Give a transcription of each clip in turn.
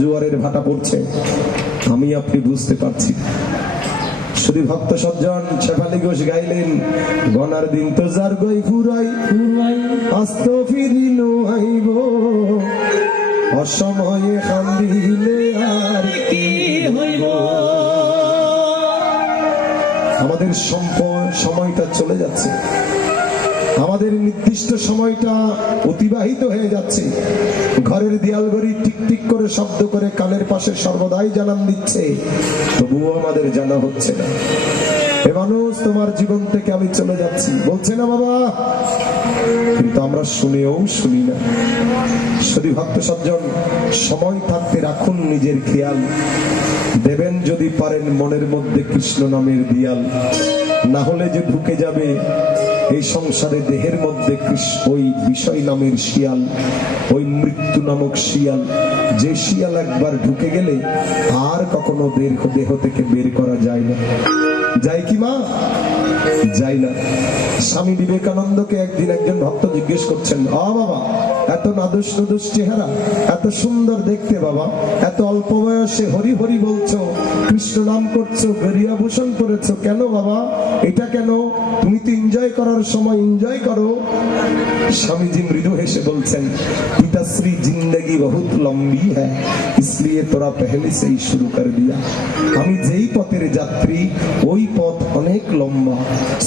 জোয়ারের ভাটা পড়ছে, আমি আপনি বুঝতে পারছি। শুধু ভক্ত সজ্জন শেফালি ঘোষ গাইলেন, গনার দিন তো যার গই ফুরাই আস্ত ফিরিল আইব, অসময়ে কান্দিলে আর কি হইব। আমাদের সময়টা চলে যাচ্ছে, আমাদের নির্দিষ্ট সময়টা অতিবাহিত হয়ে যাচ্ছে। ঘরের দেয়াল ঘড়ি টিক টিক করে শব্দ করে কানের পাশে সর্বদাই জানান দিচ্ছে, তবুও আমাদের জানা হচ্ছে না। এ মানুষ, তোমার জীবন থেকে আমি চলে যাচ্ছি বলছে না বাবা, কিন্তু আমরা শুনেও শুনি না। শুধু ভক্ত সজ্জন, সময় থাকতে রাখুন নিজের খেয়াল, দেবেন যদি পারেন মনের মধ্যে কৃষ্ণ নামের দিয়াল, না হলে যে ঢুকে যাবে এই সংসারে দেহের মধ্যে ওই বিষয় নামের শিয়াল, ওই মৃত্যু নামক শিয়াল, যে শিয়াল একবার ঢুকে গেলে আর কখনো দেহ থেকে বের করা যায় না। যায় কি মা? যায় না। স্বামী বিবেকানন্দকে একদিন একজন ভক্ত জিজ্ঞেস করছেন, বাবা এত নাদুস নদুস চেহারা, এত সুন্দর দেখতে বাবা, এত অল্প বয়সে হরি হরি বলছো, কৃষ্ণ নাম করছো, গরিয়াভূষণ করেছো, কেন বাবা এটা কেন? তুমি তো এনজয় করার সময় এনজয় করো। স্বামীজি মৃদু হেসে বলছেন, পিতাশ্রী জিন্দগি বহুত লম্বি হ্যায়, इसलिए তোরা पहले से ही शुरू कर दिया। আমি যেই পথের যাত্রী, ওই পথ অনেক লম্বা।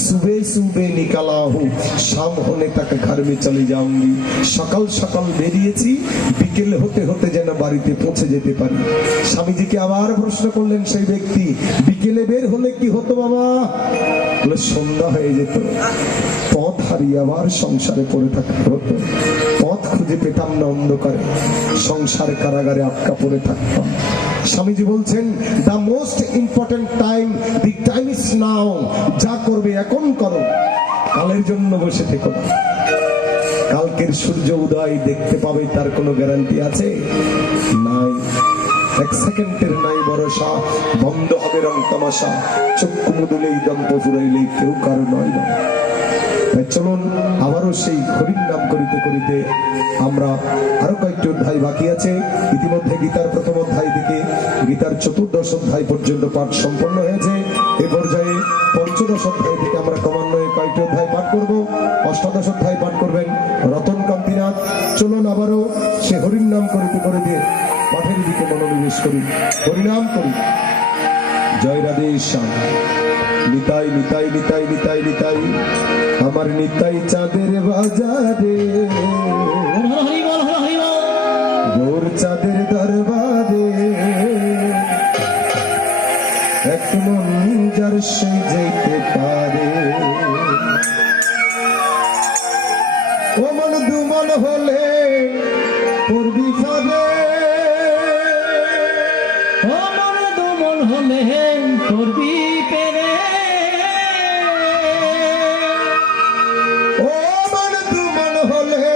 সুবে সুবে নিকালা হু, শাম হোনে তক ঘর মে চলে যাऊंगी। সকাল সকাল বেরিয়েছি, বিকেল হতে হতে যেন বাড়িতে পৌঁছে যেতে পারি। স্বামীজিকে আবার প্রশ্ন করলেন সেই ব্যক্তি, বিকেলে বের হলে কি হতো বাবা? বলে, সন্ধ্যা হয়ে যেত, পথ হারিয়ে আবার সংসারে পড়ে থাকতে হতো। পথ খুঁজে পেতাম না, অন্ধকারে সংসার কারাগারে আটকা পড়ে থাকতাম। স্বামীজি বলছেন, the most important time, the time is now. যা করবে এখন করো, কালের জন্য বসে থেকো না। কালকের সূর্য উদয় দেখতে পাবে তার কোনো গ্যারান্টি আছে? নাই। এক সেকেন্ডের নাই ভরসা, বন্ধ হবে রং তামাশা, চক্ষু মুদুলেই দন্ত ফুরাইলেই কেউ কারো নয় না। চলুন আবারও সেই হরির নাম করিতে করিতে আমরা আরো কয়েকটি অধ্যায় বাকি আছে। ইতিমধ্যে গীতার প্রথম অধ্যায় থেকে গীতার চতুর্দশ অধ্যায় পর্যন্ত পাঠ সম্পন্ন হয়েছে। এ পর্যায়ে পঞ্চদশ অধ্যায় থেকে আমরা ক্রমান্বয়ে কয়েকটি অধ্যায় পাঠ করব। অষ্টাদশ অধ্যায় পাঠ করবেন রতন কান্তিনাথ। চলুন আবারও সে হরির নাম করিতে করিতে পাঠের দিকে মনোনিবেশ করি, হরিনাম করি। জয় রাধে শ্যাম। নিতাই নিতাই নিতাই নিতাই নিতাই, আমার নিতাই চাঁদের বাজারে, গোর চাঁদের দরবারে, এক মন যার সে যেতে পারে। ও মন দুমন হলে পড়বি ফাঁদে, ও মন দুমন হলে পড়বি পেরে, ও মন দুমন হলে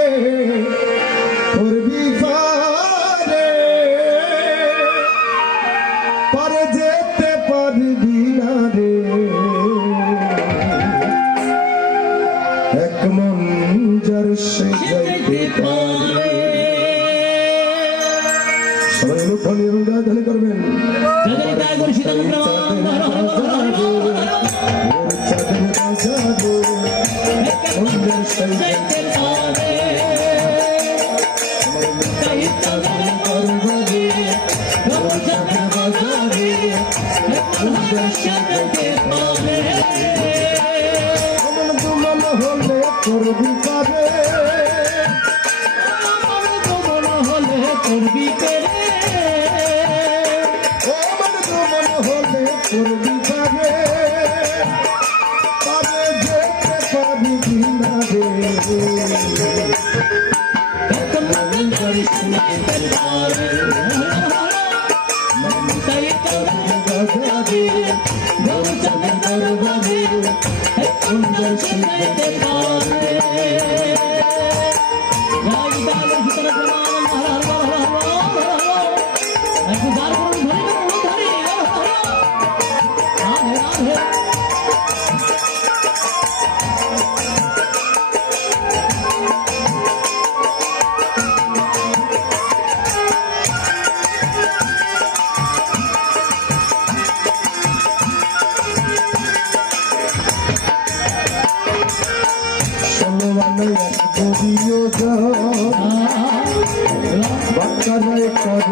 পড়বি ফাঁদে, পারে যেতে পারবি না রে, এক মন যার সে যাইতে পারে। সবাই অনুধ্বনি এবং গান করবেন।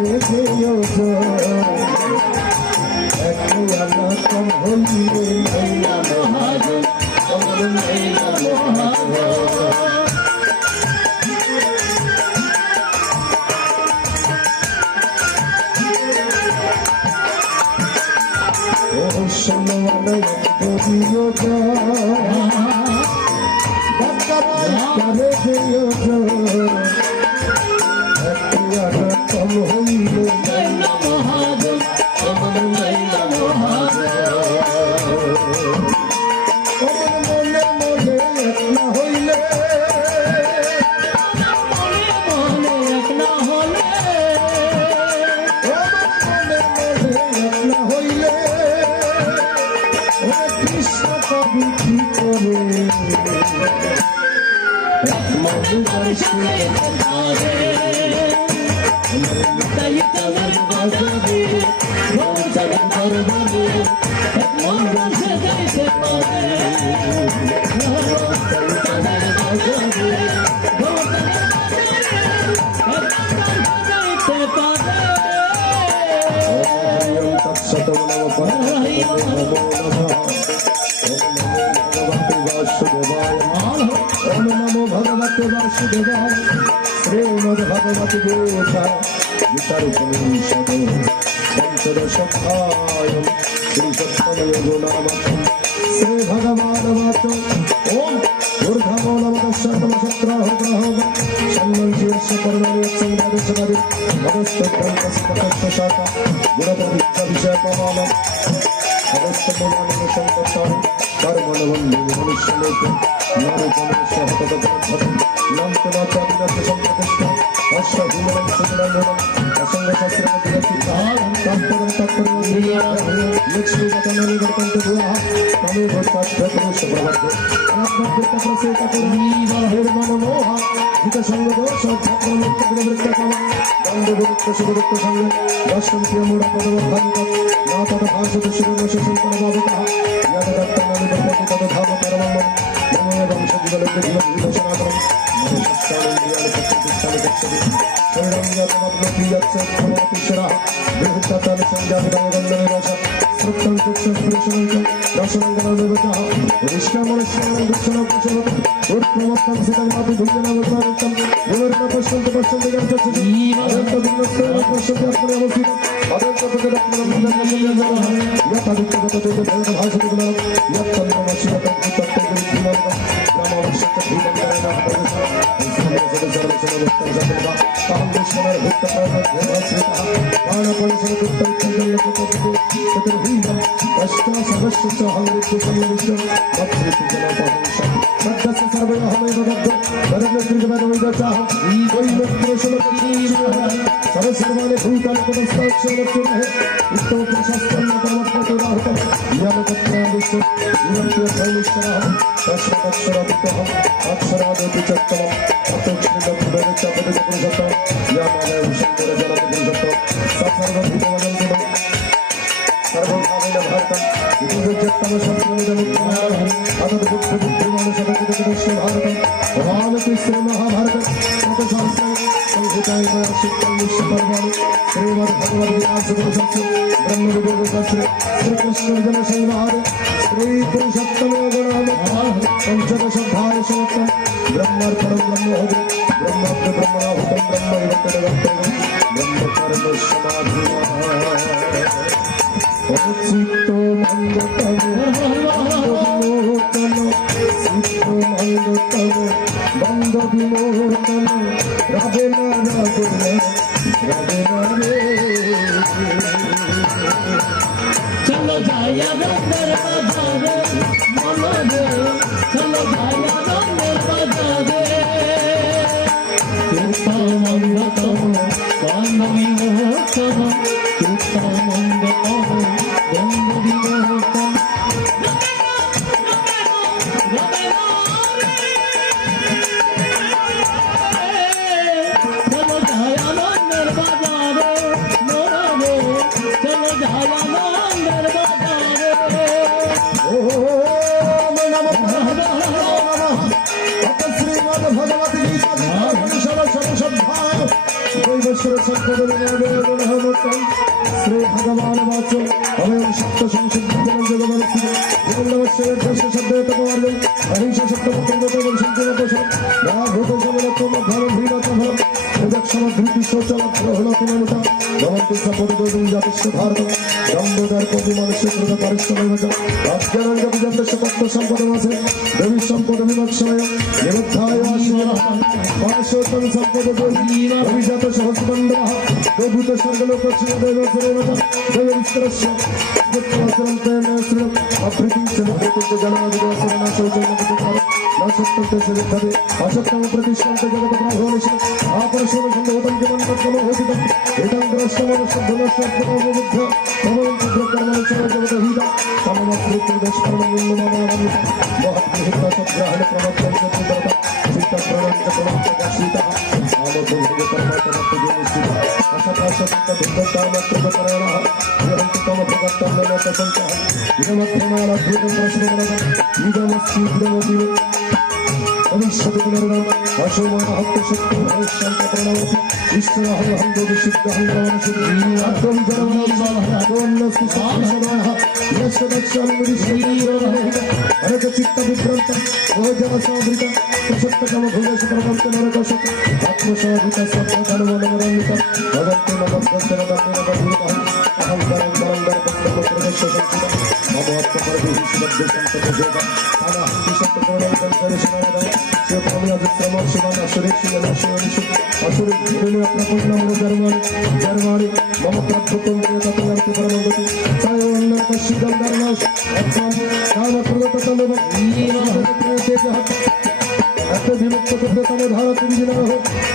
করে যেও একটু আনা কম হইলে নাইলা মহাজন কমল নাইলা মহাজন ও সোনাওয়ালা একটু দিও করে যেও একটু আনা কম হইলে নাইলা মহাজন কমল নাইলা মহাজন মনে মনে একলা হইলে মনে একলা হলে মনে মনে একলা হইলে কৃষ্ণ কবি কি করে ओम नमो भगवते वासुदेवाय श्रीमद् भगवत गीता गीतारूपनिषद पंचदशाध्यायम् श्री सप्तमयोगो नामकम् श्री भगवान् वाच ओम ऊर्ध्वो नमः शतमशत्रः ग्रहो सन्मंशीर्ष कर्मणि संवादसमरि भगस्तब्रह्मस्पतशाखा गुणपवित्रविषयकमानम् भगस्तममानः संकर्तारम् कर्मणवन्दे मनुष्यलोके পরমেশ্বর সম্পদ শ্রী ভগবান বাচ অভয়ং সপ্ত সংসিদ্ধ জগবার নমস্কার দর্শ শব্দ তোমার অহিংস সপ্ত সম্পূর্ণ পোষণ ভূত সমলক্ষণ ভালো ভীমত ফল সুযোগ সমাধৃতি শৌচল হল তোমানুতা ভবন্তি সম্পদ জাতিষ্ঠ ভারত জম্বদার কবি মানুষের কৃত পারিশ্রমিক অজ্ঞানঞ্জ বিজন্দেশ তত্ত্ব সম্পদ আছে দেবী সম্পদ বিমক্ষময় নিরুদ্ধায় পার্শ্বতম সম্পদ অভিজাত সহস্রবন্দ প্রভূত স্বর্গলোক দেব দেব বিস্তরস্য অসত্যম প্রতিষ্ঠান্ত জগত প্রাভবনিষ আপরশোর সম্ভবতম জীবনপত্রম হোদিতম এতং দ্রষ্টমনুষ্ঠধনস্বপ্নমবুদ্ধ ভগবন্তগ্রকর্মণিচর জগত হিতা তমমস্ত্রীকৃদস্কর্মনিন্দমানামিত মহদ্গৃহীতা সদ্গ্রহণ প্রবর্তন চতুর্দরতা চিত্তপ্রণঞ্চ প্রণঞ্চকাশিতः आलोकभोगकर्मकर्मत्वनिश्चित असपाशक्तबुद्धकामकृतपरायणः यहन्ति तमभगत्तम्नतसञ्चः इदमध्यमालभूतं प्रश्नमनः इदमस्ति इदमपि भविष्यति पुनर्गम् अशोमानहत्तशक्तिर्भविष्यन्तप्रणवति ईश्वरहं देविशुद्धहं नमनशुद्धीनात्वं जलमनस्वाहनोन्नस्तु साक्षराः यस्य दक्षानुदिश्यतीरवहितम् अरकचित्तविभ्रन्तं भोजनसावृतं प्रसक्तकमभुजशप्रपन्तनरकशत् आत्मशोभितः सत्त्वधर्मनमरमितं भगवते नमद्गन्तरदन्निरबधूतः अहङ्कारं दरन्दरपत्रपुत्रदशसंसितं मम आत्मपरभिः शुभद्दसन्ततजोगम् अनहन्ति सत्त्वकोणैकं दर्शनवदम् शिवप्रमयजित्रमः शिवान् असुरेक्षियनशिवनिषु असुरिद्धेन धर्माणि मम प्रभुकुन्द्रे ततयन्ति परमगति तयोन्नतशिदं धर्मास् अर्थान् कामकृततलव अत्यधिमुक्तकृततम भारत विजनः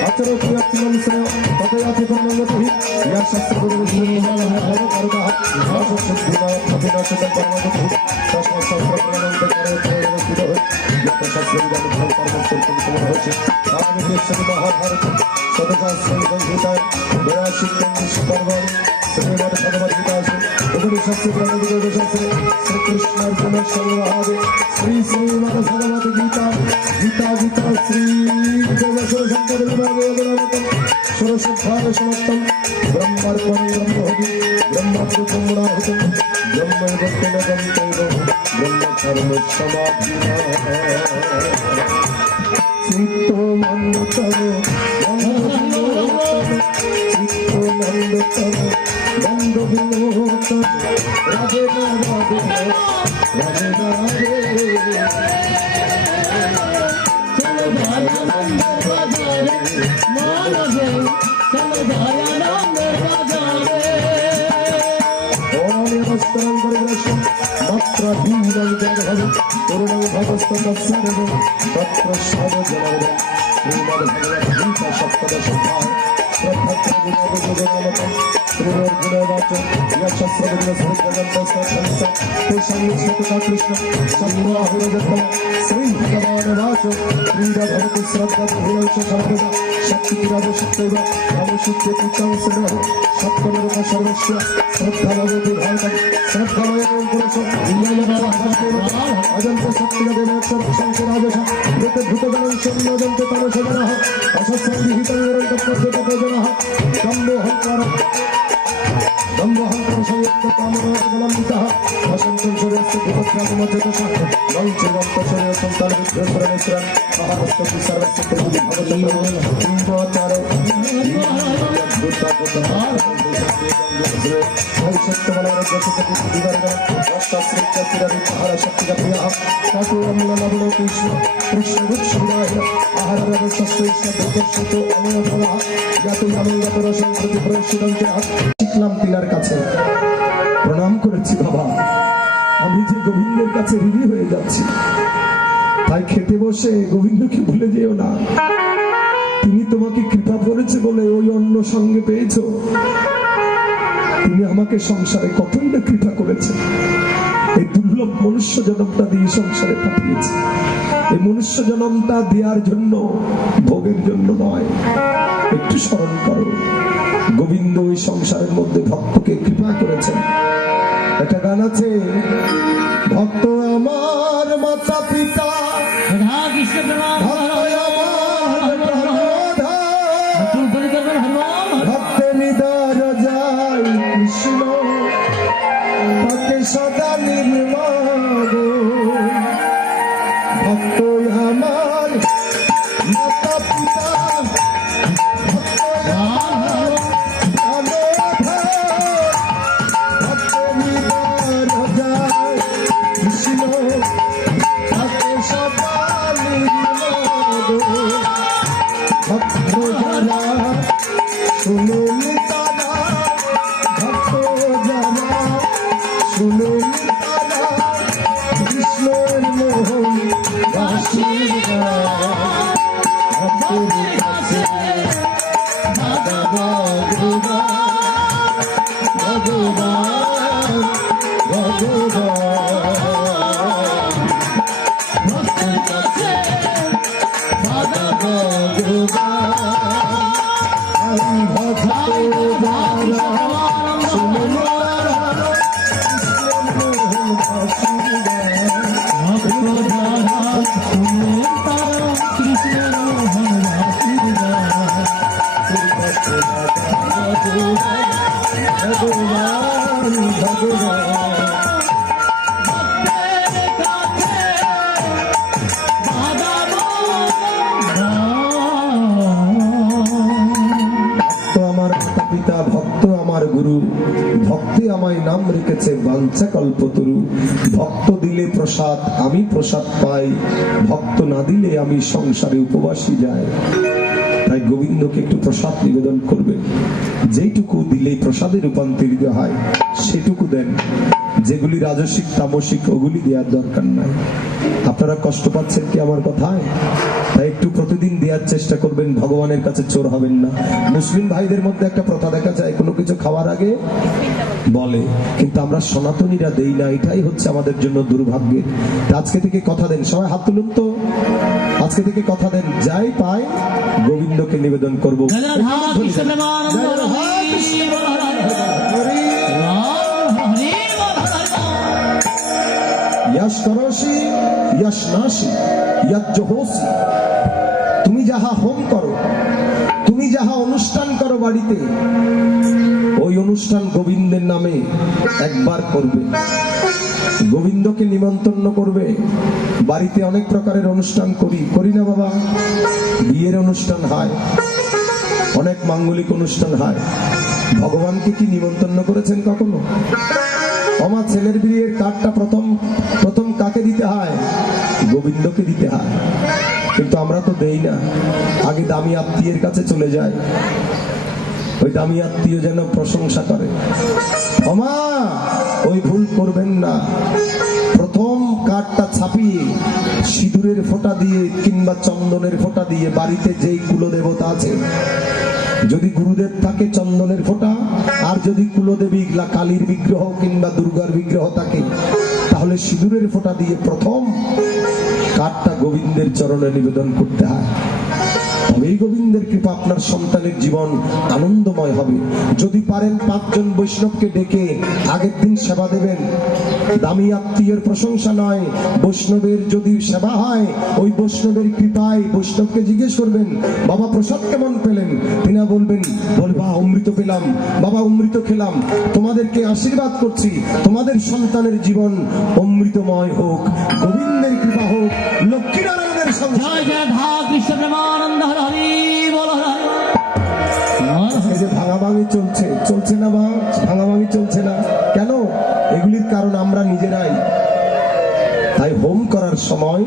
आचरो प्रियत्मं श्रेय ततयाति परमगतिः या शास्त्रगुरुविष्णुर्महाभारतः आशसिद्धिना अभिनाशकं परमगतिः तस्मै सर्वप्रणन्तकरोत्तरवस्थितः यत्तशास्त्रविदानं कर्मकृतं महाभारत सदशास्त्रसंहिताय दयाशिक्तं पर्वाणि श्रीमद्भगवद्गीतासु उपनिषत्सु ब्रह्मविद्याशास्त्रे श्रीकृष्णार्जुन संवादे श्रीमद्भगवद्गीता गीता श्रीजयशंकरविभागोदरामतं सुरसद्भारसमस्तं ब्रह्मार्पणं ब्रह्मोऽपि ब्रह्मकृतं गुणाहुतं ब्रह्मैवत्तमगं तैवं ब्रह्मकर्मसमाधिना चित्तो मन्दतम चित्तो मन्दतम बन्धु विनोदम राधे राधे राधे राधे चलो भाया नंदर बाजारे मानवे चलो भाया नंदर बाजारे ओम नमस्कारं परिग्रहं मात्र दीनं जगहं करुणं भवस्ततस्सर्वं तत्र सर्वजनवरं श्रीमद्भगवद्गीता सप्तदशोऽध्याय श्रद्धत्रिगुणविजयनामकं श्रीर्जुनवाचं यशस्रविघ्नसमुद्रगन्तस्तथलितं तेषां निश्चितता कृष्णं सम्मोहरजतं श्रीभगवानुवाचं क्रीडभवति श्रद्धाभूयश्च सर्वदा शक्तिरावशक्तैव रामशक्त्यति तं स्मरः सत्त्वनिर्मः सर्वस्य श्रद्धाभवति भारतं श्रद्धामयं पुरुषं अजन्त शक्तिरदेवक्षरशंकराजश मृतभूतगणं संयोजन्ते तनुषगणः असत्संविहितं निरन्तप्रत्यतजनः दम्भोऽहङ्कार संयुक्तकामनागलम्बितः वसन्तं सूर्यस्य भूतग्राममजतशः मञ्चवन्तसूर्यसन्तानविघ्नेश्वरनेत्रम् अहमस्तु सर्वस्य प्रभुः भगवतः শিখলাম তিনার কাছে প্রণাম করেছি বাবা আমি যে গোবিন্দের কাছে ঋণী হয়ে যাচ্ছি তাই খেতে বসে গোবিন্দকে ভুলে যেও না তিনি তোমাকে কৃপা করেছে বলে ওই অন্ন সঙ্গে পেয়েছো তিনি আমাকে সংসারে কতই না কৃপা করেছে এই দুর্লভ মনুষ্য জন্মটা দিয়ে সংসারে পাঠিয়েছে এই মনুষ্য জন্মটা দেওয়ার জন্য ভোগের জন্য নয় একটু স্মরণ করো গোবিন্দ ওই সংসারের মধ্যে ভক্তকে কৃপা করেছেন একটা গান আছে ভক্ত আমার মাতা পিতা ভক্ত ভগবান ভগবান ভক্তের কাছে দাদা ভগবান আমি ভক্তের দ্বারা শুনুন ভগবান ভগবান পিতা ভক্ত আমার গুরু, ভক্তি আমায় নাম রেখেছে বাঞ্ছা কল্পতরু। ভক্ত দিলে প্রসাদ আমি প্রসাদ পাই, ভক্ত না দিলে আমি সংসারে উপবাসী যাই। তাই গোবিন্দকে একটু প্রসাদ নিবেদন করবেন, যেইটুকু দিলেই প্রসাদে রূপান্তরিত হয় সেটুকু দেন। যেগুলি রাজসিক তামসিক ওগুলি দেওয়ার দরকার নাই। আপনারা কষ্ট পাচ্ছেন কি আমার কথায়? তাই একটু প্রতিদিন দেওয়ার চেষ্টা করবেন, ভগবানের কাছে চোর হবেন না। মুসলিম ভাইদের মধ্যে একটা প্রথা দেখা যায়, কোনো কিছু খাওয়ার আগে বলে, কিন্তু আমরা সনাতনীরা দেই না। এটাই হচ্ছে আমাদের জন্য দুর্ভাগ্যের। আজকে থেকে কথা দেন, সবাই হাত তুলুন তো, আজকে থেকে কথা দেন, যাই পাই গোবিন্দকে নিবেদন করবো। তুমি যাহা হোম করো, তুমি যাহা অনুষ্ঠান করো বাড়িতে, ওই অনুষ্ঠান গোবিন্দের নামে একবার করবে, গোবিন্দকে নিমন্ত্রণ করবে। বাড়িতে অনেক প্রকারের অনুষ্ঠান করি না বাবা? বিয়ের অনুষ্ঠান হয়, অনেক মাঙ্গলিক অনুষ্ঠান হয়। ভগবানকে কি নিমন্ত্রণ করেছেন কখনো? আমার ছেলের বিয়ের কার্ডটা প্রথম কাকে দিতে হয়? গোবিন্দকে দিতে হয়। কিন্তু আমরা তো দেই না, আগে দামি আত্মীয়ের কাছে চলে যায়। ওই দামি আত্মীয় যেন প্রশংসা করে। আমা ওই ভুল করবেন না। প্রথম কার্ডটা ছাপিয়ে সিঁদুরের ফোঁটা দিয়ে কিংবা চন্দনের ফোঁটা দিয়ে, বাড়িতে যেই কুলদেবতা আছে, যদি গুরুদেব থাকে চন্দনের ফোঁটা, আর যদি কুলদেবী কালীর বিগ্রহ কিংবা দুর্গার বিগ্রহ থাকে, তাহলে সিঁদুরের ফোঁটা দিয়ে প্রথম কার্ডটা গোবিন্দের চরণে নিবেদন করতে হয়। তবেই গোবিন্দের কৃপা আপনার সন্তানের জীবন আনন্দময় হবে। যদি পারেন 5 জন বৈষ্ণবকে ডেকে আগের দিন সেবা দেবেন। দামি আত্মীয়ের প্রশংসা নয়, বৈষ্ণবের যদি সেবা হয়, ওই বৈষ্ণবের কৃপায় বৈষ্ণবকে জিজ্ঞেস করবেন, বাবা প্রসাদ কেমন পেলেন? তিনি বলবেন, বাবা অমৃত পেলাম, বাবা অমৃত খেলাম। তোমাদেরকে আশীর্বাদ করছি, তোমাদের সন্তানের জীবন অমৃতময় হোক, গোবিন্দের কৃপা হোক, লক্ষ্মীনারায়ণের সংসার। যে ভাঙাভাঙি চলছে না বা ভাঙাভাঙি চলছে না কেন? এগুলির কারণ আমরা নিজেরাই। তাই হোম করার সময়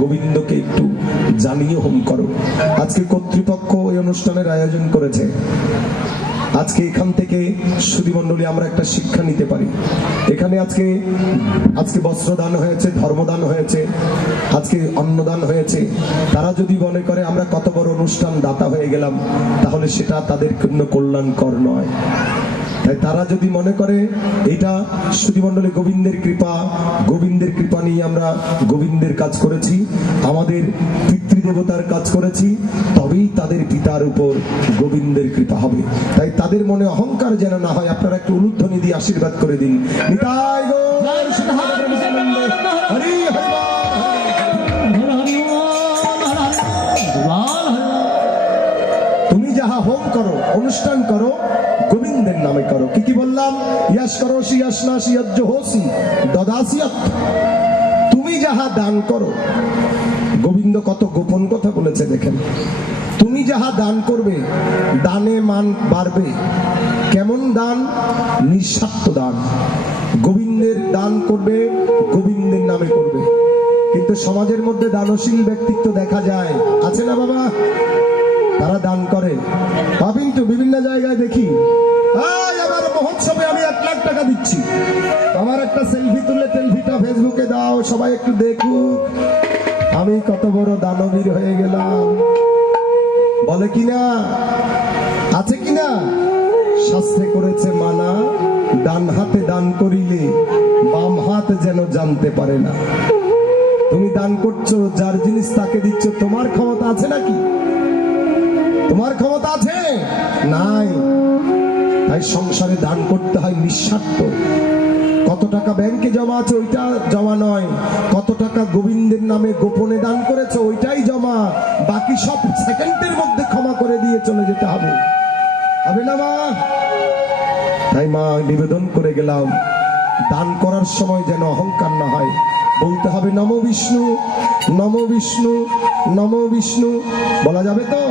গোবিন্দকে একটু জানিয়ে হোম করো। আজকে কর্তৃপক্ষ এই অনুষ্ঠানের আয়োজন করেছে। আজকে এখান থেকে সুধীমণ্ডলী আমরা একটা শিক্ষা নিতে পারি। এখানে আজকে বস্ত্রদান হয়েছে, ধর্মদান হয়েছে, আজকে অন্নদান হয়েছে। তারা যদি মনে করে আমরা কত বড় অনুষ্ঠান দাতা হয়ে গেলাম, তাহলে সেটা তাদের জন্য কল্যাণকর নয়। তাই তারা যদি মনে করে এটা সুধীমণ্ডলী গোবিন্দের কৃপা নিয়ে আমরা গোবিন্দের কাজ করেছি, আমাদের পিতৃদেবতার কাজ করেছি, তবেই তাদের পিতার উপর গোবিন্দের কৃপা হবে। তাই তাদের মনে অহংকার যেন না হয়। আপনারা একটু উলুধ্বনি দিয়ে আশীর্বাদ করে দিন। নিতাই গৌর হরি হরি। তুমি যাহা হোম করো, অনুষ্ঠান করো, গোবিন্দের নামে করো। কি বললাম? ইয়াস করোসি ইয়াসনাসি ইয়াজ্জোহসি দদাসিয়াত। তুমি যাহা দান করো, গোবিন্দ কত গোপন কথা বলেছে দেখেন। তুমি যাহা দান করবে, দানে মান বাড়বে। কেমন দান? নিঃস্বার্থ দান। গোবিন্দের দান করবে, গোবিন্দের নামে করবে। কিন্তু সমাজের মধ্যে দানশীল ব্যক্তিত্ব দেখা যায়, আছে না বাবা? তারা দান করে, কিন্তু বিভিন্ন জায়গায় দেখি, আমার মহোৎসবে আমি 1 লাখ টাকা দিচ্ছি, আমার একটা সেলফি তুলে সেলফিটা ফেসবুকে দাও, সবাই একটু দেখুক আমি কত বড় দানবীর হয়ে গেলাম। বলে কিনা? আছে কিনা? শাস্ত্রে করেছে মানা, ডান হাতে দান করিলে বাম হাত যেন জানতে পারে না। তুমি দান করছো, যার জিনিস তাকে দিচ্ছ, তোমার ক্ষমতা আছে নাকি? তোমার ক্ষমতা আছে? নাই। তাই সংসারে দান করতে হয় নিঃস্বার্থ। কত টাকা ব্যাংকে জমা আছে ওইটা জমা নয়, কত টাকা গোবিন্দের নামে গোপনে দান করেছে ওইটাই জমা। বাকি সব সেকেন্ডের মধ্যে ক্ষমা করে দিয়ে চলে যেতে হবে, হবে না মা? তাই মা নিবেদন করে গেলাম, দান করার সময় যেন অহংকার না হয়। বলতে হবে নমো বিষ্ণু, নমো বিষ্ণু, নমো বিষ্ণু। বলা যাবে তো?